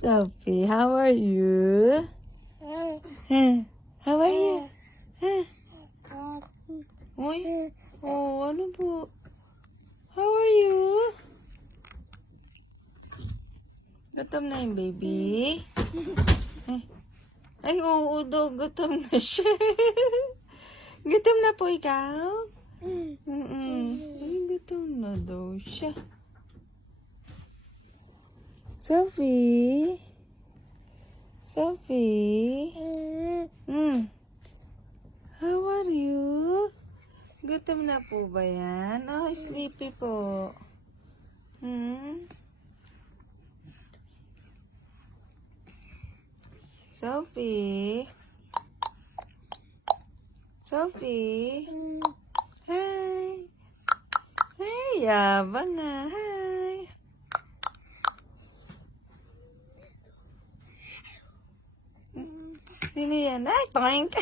Sophie, how are you? How are you? Uy, ano po? How are you? Gutom na yung baby? Ay, oo daw, gutom na siya. Gutom na po ikaw? Ay, gutom na daw siya. Sophie? Sophie? How are you? Gutom na po ba yan? Oh, sleepy po. Sophie? Sophie? Hi! Hey, yabang na. Hi! Sino yan? Ay, toink!